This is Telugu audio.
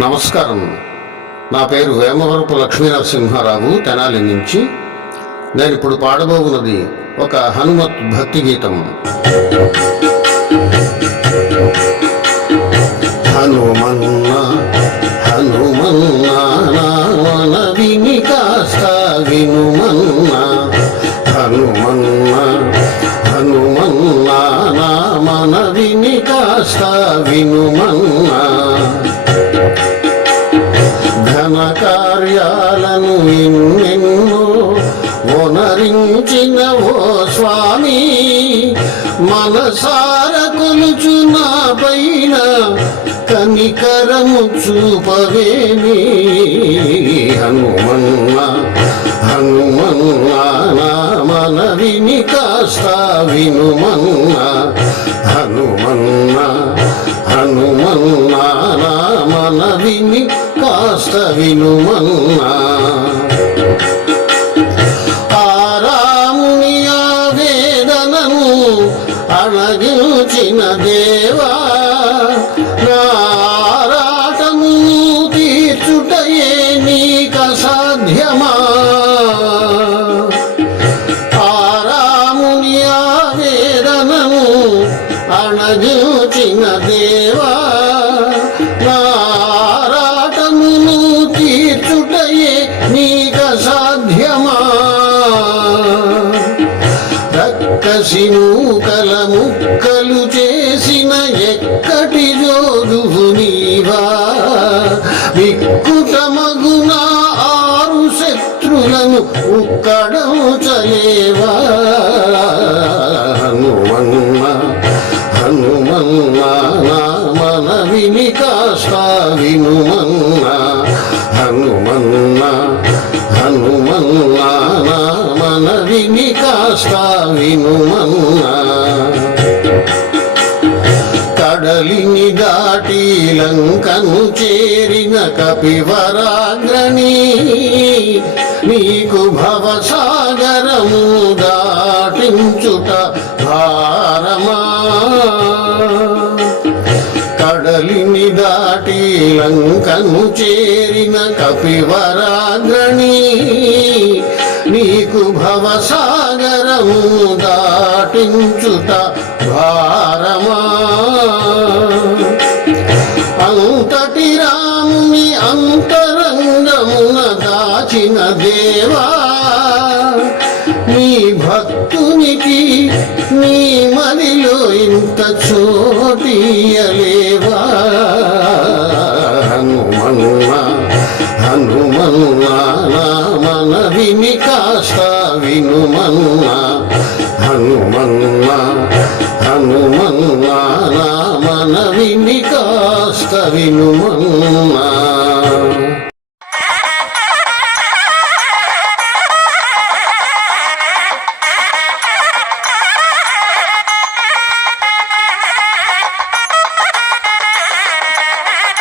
నమస్కారం. నా పేరు వేమవరపు లక్ష్మీనరసింహారావు తెనాలి నుంచి. నేను ఇప్పుడు పాడబోతున్నది ఒక హనుమత్ భక్తి గీతం. హనుమన్న హనుమన్న విని కాస్త వినుమన్న. హనుమన్న హనుమన్న మన విని కాస్త వినుమన్నా. ఓనరించిన ఓ స్వామి మనసార కొలుచున్న పైన కనికరము చూపవేమి? హనుమన్న హనుమన్న నా మనవిని కాస్త వినుమన్న హనుమన్న హనుమన్న నా మనవిని కాస్త వినుమన్న. అణగించిన దేవా నారాటము తీర్చుటయే నీక సాధ్యమా? ఆరాముని ఆవేదనను అణగించిన దేవా కసిను కల ముక్కలు చేసిన ఎక్కటి జోదువు నీవా? విక్కుట మగున ఆరు శత్రులను ఉక్కడం చలేవా? హనుమన్న హనుమన్న నా మనవిని కాస్త వినుమన్న హనుమన్న హనుమన్న విని కాస్త వినుమన్నా కడలిని దాటి లంకను చేరిన కపివరాగ్రణి నీకు భవసాగరము దాటించుట భారమా. కడలిని దాటి లంకను చేరిన కపివరాగ్రణి భవసాగరము దాటించుట భారమా అంతటి రాముని అంతరంగమున దాచిన దేవా? నీ భక్తునికి నీ మదిలో ఇంత చోటియలేవా హనుమన్నా నా మనవిని కాస్త వినుమన్నా. హనుమన్నా హనుమన్నా నా మనవిని కాస్త వినుమన్న.